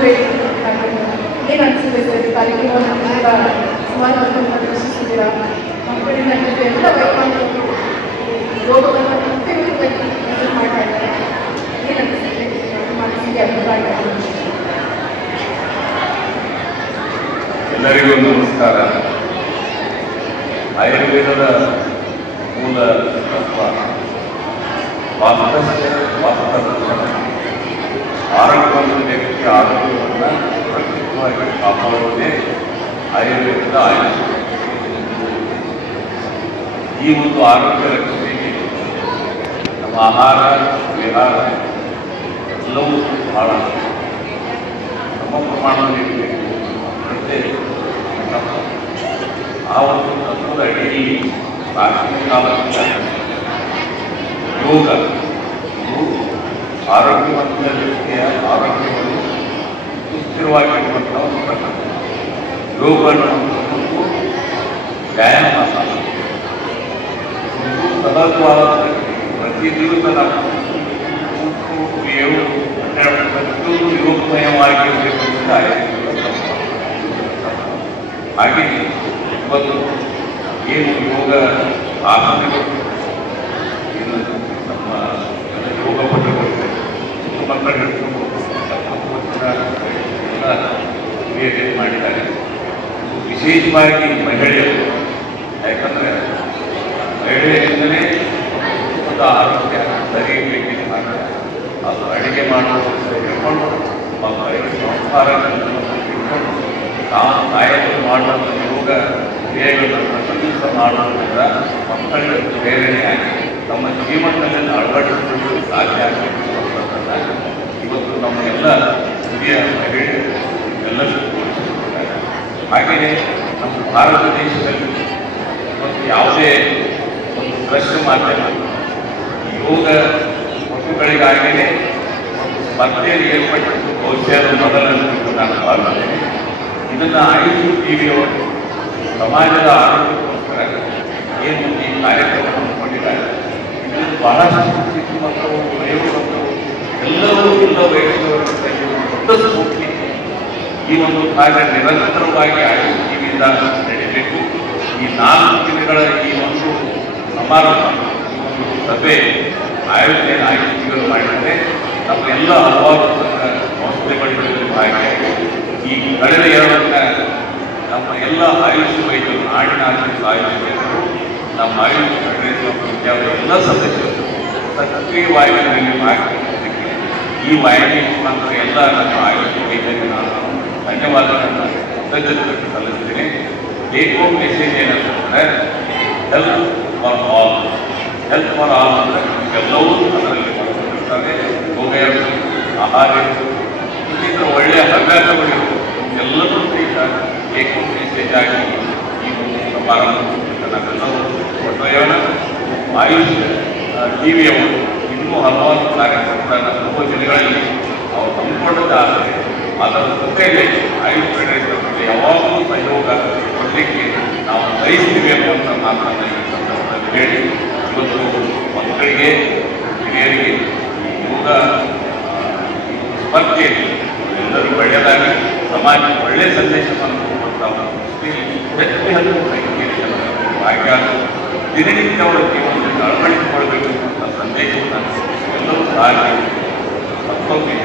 Great. ಏನು ಅನಿಸಿದೆ sir ಈ ಕಾರ್ಯಕ್ರಮದಿಂದ ಸುಮಾರು ಪ್ರದರ್ಶಿಸಿದ್ದೀರಾ ಮಕ್ಕಳಿಂದ ಎಲ್ಲ ವೈಜ್ಞಾನಿಕರು ಯೋಗವನ್ನು ಪ್ರತಿಯೊಂದಕ್ಕೆ ಮಾಡ್ತಾ ಇದ್ದಾರೆ. ಏನು ಅನಿಸಿದೆ ಮನಸ್ಸಿಗೆ ಅಭಿಪ್ರಾಯ? ಎಲ್ಲರಿಗೂ ನಮಸ್ಕಾರ. ಆಯುರ್ವೇದದ ಮೂಲ ತತ್ವ ಆರೋಗ್ಯವನ್ನು ವ್ಯಕ್ತಿಯ ಆರೋಗ್ಯವನ್ನು ಸುರಕ್ಷಿತವಾಗಿ ಕಾಪಾಡುವುದೇ ಆಯುರ್ವೇದದ ಆಯುಷ್. ಈ ಒಂದು ಆರೋಗ್ಯ ರಕ್ಷಣೆಗೆ ನಮ್ಮ ಆಹಾರ ವಿಹಾರ ಎಲ್ಲವೂ ಬಹಳ ಸಮ ಪ್ರಮಾಣದಲ್ಲಿ ಇರಬೇಕು. ಮತ್ತೆ ಆ ಒಂದು ತತ್ವದ ಅಡಿಯಲ್ಲಿ ಪ್ರಾಚೀನ ಕಾಲದಿಂದ ಯೋಗ ಇದು ಆರೋಗ್ಯವಂತ ವ್ಯಕ್ತಿಯ ಆರೋಗ್ಯವನ್ನು ಸುಸ್ಥಿರವಾಗಿರುವಂತಹ ಒಂದು ಪ್ರಕಾರ. ಯೋಗವನ್ನು ವ್ಯಾಯಾಮ ಸತತವಾದ ಪ್ರತಿ ದಿವಸ ನಾವು ಪ್ರತಿಯೊಂದು ಯೋಗಮಯವಾಗಿರಬೇಕು ಅಂತ ಹಾಗೆ ಇವತ್ತು ಏನು ಯೋಗ ಆಸನಗಳು ಏನು ನಮ್ಮ ಯೋಗ ಪಟುಗಳು ಮಕ್ಕಳ ಹಿಡಿದುಕೊಂಡು ಎಲ್ಲ ಮಾಡಿದ್ದಾರೆ. ವಿಶೇಷವಾಗಿ ಮಹಿಳೆಯರು, ಯಾಕಂದರೆ ಮಹಿಳೆಯರಿಂದಲೇ ಒಂದು ಆರೋಗ್ಯ ಸರಿ ಇರಲಿಕ್ಕೆ ಮಾತ್ರ ಅದು ಅಡುಗೆ ಮಾಡುವುದರಿಂದ ಹಿಡ್ಕೊಂಡು ಮಕ್ಕಳಿಗೆ ಸಂಸ್ಕಾರಗಳನ್ನು ಇಟ್ಕೊಂಡು ನಾವು ಕಾಯಕಗಳು ಮಾಡುವಂಥ ಯೋಗ ಕ್ರಿಯೆಗಳನ್ನು ಸಂತೋಷ ಮಾಡುವುದರಿಂದ ಮಕ್ಕಳಿಗೆ ಪ್ರೇರಣೆಯಾಗಿ ತಮ್ಮ ಜೀವನದಲ್ಲಿ ಅಳವಡಿಸಿಕೊಳ್ಳಲು ಸಾಧ್ಯ ಆಗಬೇಕು ಅನ್ನೋದನ್ನು ಇವತ್ತು ನಮ್ಮ ಎಲ್ಲ ಹಿರಿಯ ಮಹಿಳೆಯರು ಎಲ್ಲರಿಗೂ ತೋರಿಸಿಕೊಟ್ಟಿದ್ದಾರೆ. ಹಾಗೆಯೇ ನಮ್ಮ ಭಾರತ ದೇಶದಲ್ಲಿ ಇವತ್ತು ಯಾವುದೇ ಒಂದು ದೃಶ್ಯ ಮಾಧ್ಯಮ ಯೋಗ ಮಕ್ಕಳಿಗಾಗಿಯೇ ಒಂದು ಸ್ಪರ್ಧೆಯಲ್ಲಿ ಏರ್ಪಟ್ಟಿದ್ದು ಬಹುಶಃ ಮೊದಲನ್ನು ನಾನು ಭಾವಿಸ್ತೇನೆ. ಇದನ್ನು ಆಯುಷ್ ಟಿವಿಯವರು ಸಮಾಜದ ಆರೋಗ್ಯಕ್ಕೋಸ್ಕರ ಏನು ಈ ಕಾರ್ಯಕ್ರಮ ಹಮ್ಮಿಕೊಂಡಿದ್ದಾರೆ. ಇದನ್ನು ಬಹಳಷ್ಟು ಚಿಕ್ಕ ಮಕ್ಕಳು, ವಯೋವೃದ್ಧರು ಎಲ್ಲರೂ ಎಲ್ಲ ವಯಸ್ಸಿನವರು ದೊಡ್ಡ ಸ್ಫೂರ್ತಿ. ಈ ಒಂದು ಕಾರ್ಯ ನಿರಂತರವಾಗಿ ಆಯುಷ್ ಟಿವಿಯಿಂದ ನಡೀಬೇಕು. ಈ 4 ದಿನಗಳ ಈ ಒಂದು ಸಮಾರಂಭ, ಈ ಒಂದು ಸಭೆ ಆಯೋಜನೆ ಆಯುಷ್ ಟಿವಿಗಳು ಮಾಡಿದರೆ ನಮ್ಮೆಲ್ಲ ಹಲವಾರು ಸಂಸ್ಥೆಗಳಲ್ಲಿ ಭಾಗಿಯಾಗಿ ಈ ಕಳೆದ 2 ದಿನ ನಮ್ಮ ಎಲ್ಲ ಆಯುಷ್ ವೈದ್ಯರು, ನಾಡಿನ ಆಯುಷ್ ವೈದ್ಯರು, ನಮ್ಮ ಆಯುಷ್ ಫೆಡರೇಷನ್ ಎಲ್ಲ ಸದಸ್ಯರು ಸಕ್ರಿಯವಾಗಿ ಭಾಗವಹಿಸಲಿಕ್ಕೆ ಈ ವಾಹಿನಿ ಮುಖಾಂತರ ಎಲ್ಲ ನಮ್ಮ ಆಯುಷ್ ವೈದ್ಯರಿಗೆ ನಾನು ಧನ್ಯವಾದಗಳನ್ನು ಕೃತಜ್ಞತೆ ಸಲ್ಲಿಸ್ತೀನಿ. ಟೇಕ್ ಹೋಮ್ ಮೆಸೇಜ್ ಏನಂತಂದರೆ health for all. Health for all ಅಂದರೆ ಎಲ್ಲವೂ ಅದರಲ್ಲಿ ಬರ್ತಾರೆ. ಯೋಗ ಇರ್ಬೋದು, ಆಹಾರ ಇರ್ಬೋದು, ಇನ್ನಿತರ ಒಳ್ಳೆಯ ಹವ್ಯಾಸಗಳು ಎಲ್ಲರೂ ಸಹಿತ ಟೇಕ್ ಹೋಮ್ ಮೆಸೇಜ್ ಆಗಿ ಈ ಒಂದು ಸಮಾರಂಭ ನಾವೆಲ್ಲರೂ ಒಟ್ಟೊಯ್ಯೋಣ. ಆಯುಷ್ ಟಿವಿಯವರು ಇನ್ನೂ ಹಲವಾರು ಕಾರ್ಯಕ್ರಮಗಳನ್ನು ತುಂಬ ಜಿಲ್ಲೆಗಳಲ್ಲಿ ಅವರು ಹಮ್ಮಿಕೊಂಡದ್ದಾದರೆ ಅದರ ಜೊತೆಯಲ್ಲಿ ಆಯುಷ್ ಫೆಡರೇಷನ್ ಯಾವಾಗಲೂ ಸಹಯೋಗ ಕೊಡಲಿಕ್ಕೆ ನಾವು ಬಯಸ್ತೀವಿ ಅನ್ನುವಂಥ ಮಾತನ್ನು ಈ ಸಂದರ್ಭದಲ್ಲಿ ಹೇಳಿ, ಇವತ್ತು ಮಕ್ಕಳಿಗೆ, ಹಿರಿಯರಿಗೆ ಈ ಯೋಗ ಸ್ಪರ್ಧೆಯಲ್ಲಿ ಎಲ್ಲರೂ ಒಳ್ಳೆಯದಾಗಿ ಸಮಾಜಕ್ಕೆ ಒಳ್ಳೆಯ ಸಂದೇಶವನ್ನು ಕೊಡುವಂಥ ಒಂದು ದೃಷ್ಟಿಯಲ್ಲಿ ಹೆಚ್ಚು ಸಂಖ್ಯೆಯಲ್ಲಿ ಭಾಗ್ಯಾಗಿ ದಿನನಿತ್ಯ ಅವರ ಜೀವನದಲ್ಲಿ ಅಳವಡಿಸಿಕೊಳ್ಬೇಕು ಅಂತ ಸಂದೇಶವನ್ನು ಎಲ್ಲರೂ ಸಹ ಮತ್ತೊಮ್ಮೆ